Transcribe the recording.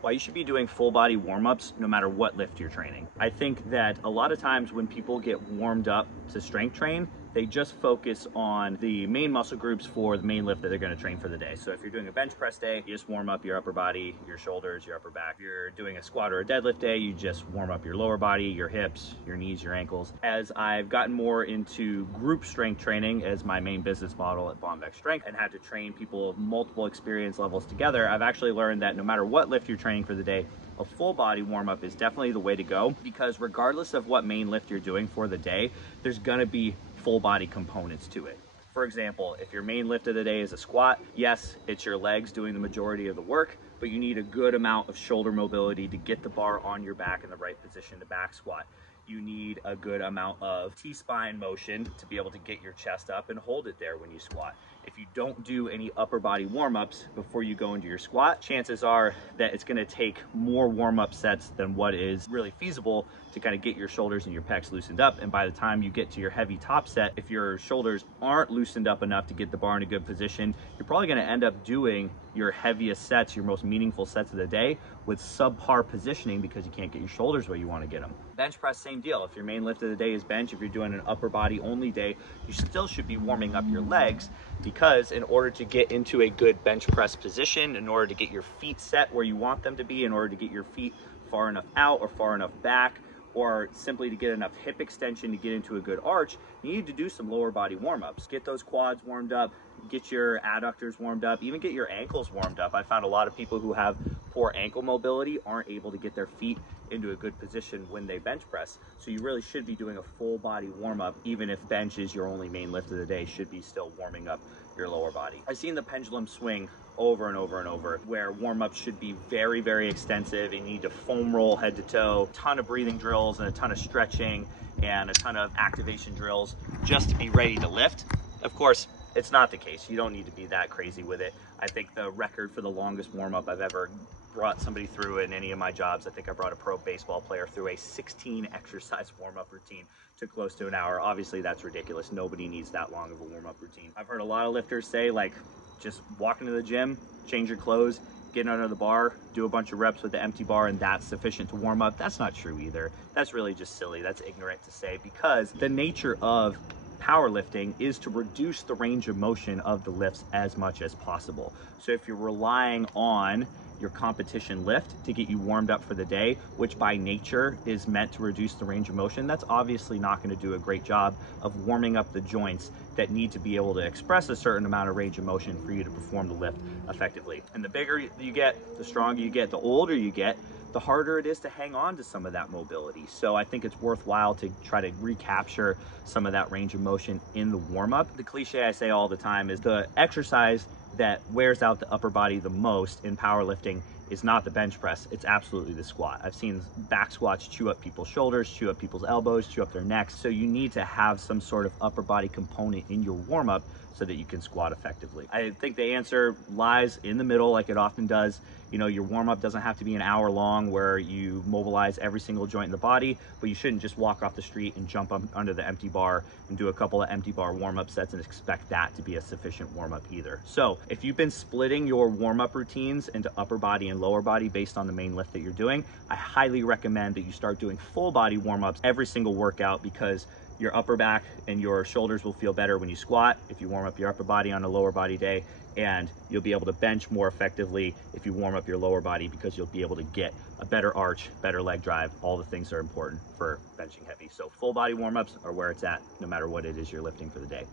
Why you should be doing full body warm-ups no matter what lift you're training. I think that a lot of times when people get warmed up to strength train, they just focus on the main muscle groups for the main lift that they're going to train for the day. So if you're doing a bench press day, you just warm up your upper body, your shoulders, your upper back. If you're doing a squat or a deadlift day, you just warm up your lower body, your hips, your knees, your ankles. As I've gotten more into group strength training as my main business model at Bombec Strength and had to train people of multiple experience levels together, I've actually learned that no matter what lift you're training for the day, a full body warm-up is definitely the way to go, because regardless of what main lift you're doing for the day, there's gonna be full body components to it. For example, if your main lift of the day is a squat, yes, it's your legs doing the majority of the work, but you need a good amount of shoulder mobility to get the bar on your back in the right position to back squat. You need a good amount of T-spine motion to be able to get your chest up and hold it there when you squat. If you don't do any upper body warm-ups before you go into your squat, chances are that it's gonna take more warm-up sets than what is really feasible to kind of get your shoulders and your pecs loosened up. And by the time you get to your heavy top set, if your shoulders aren't loosened up enough to get the bar in a good position, you're probably gonna end up doing your heaviest sets, your most meaningful sets of the day, with subpar positioning because you can't get your shoulders where you want to get them. Bench press, same deal. If your main lift of the day is bench, if you're doing an upper body only day, you still should be warming up your legs, because in order to get into a good bench press position, in order to get your feet set where you want them to be, in order to get your feet far enough out or far enough back, or simply to get enough hip extension to get into a good arch, you need to do some lower body warm-ups. Get those quads warmed up, get your adductors warmed up, even get your ankles warmed up. I found a lot of people who have poor ankle mobility aren't able to get their feet into a good position when they bench press. So you really should be doing a full body warm-up, even if bench is your only main lift of the day, should be still warming up your lower body. I've seen the pendulum swing over and over and over, where warm-ups should be very, very extensive. You need to foam roll head to toe, a ton of breathing drills and a ton of stretching and a ton of activation drills just to be ready to lift. Of course, it's not the case. You don't need to be that crazy with it. I think the record for the longest warm-up I've ever brought somebody through in any of my jobs, I think I brought a pro baseball player through a 16 exercise warm-up routine, took close to an hour. Obviously that's ridiculous. Nobody needs that long of a warm-up routine. I've heard a lot of lifters say, like, just walk into the gym, change your clothes, get under the bar, do a bunch of reps with the empty bar, and that's sufficient to warm up. That's not true either. That's really just silly. That's ignorant to say, because the nature of powerlifting is to reduce the range of motion of the lifts as much as possible. So if you're relying on your competition lift to get you warmed up for the day, which by nature is meant to reduce the range of motion, that's obviously not going to do a great job of warming up the joints that need to be able to express a certain amount of range of motion for you to perform the lift effectively. And the bigger you get, the stronger you get, the older you get, the harder it is to hang on to some of that mobility. So I think it's worthwhile to try to recapture some of that range of motion in the warm-up. The cliche I say all the time is the exercise that wears out the upper body the most in powerlifting is not the bench press, it's absolutely the squat. I've seen back squats chew up people's shoulders, chew up people's elbows, chew up their necks. So you need to have some sort of upper body component in your warm-up so that you can squat effectively. I think the answer lies in the middle, like it often does. You know, your warm-up doesn't have to be an hour long where you mobilize every single joint in the body, but you shouldn't just walk off the street and jump up under the empty bar and do a couple of empty bar warm-up sets and expect that to be a sufficient warm-up either. So if you've been splitting your warm-up routines into upper body and lower body based on the main lift that you're doing, I highly recommend that you start doing full body warm-ups every single workout, because your upper back and your shoulders will feel better when you squat if you warm up your upper body on a lower body day, and you'll be able to bench more effectively if you warm up your lower body, because you'll be able to get a better arch, better leg drive, all the things that are important for benching heavy. So full body warm-ups are where it's at, no matter what it is you're lifting for the day.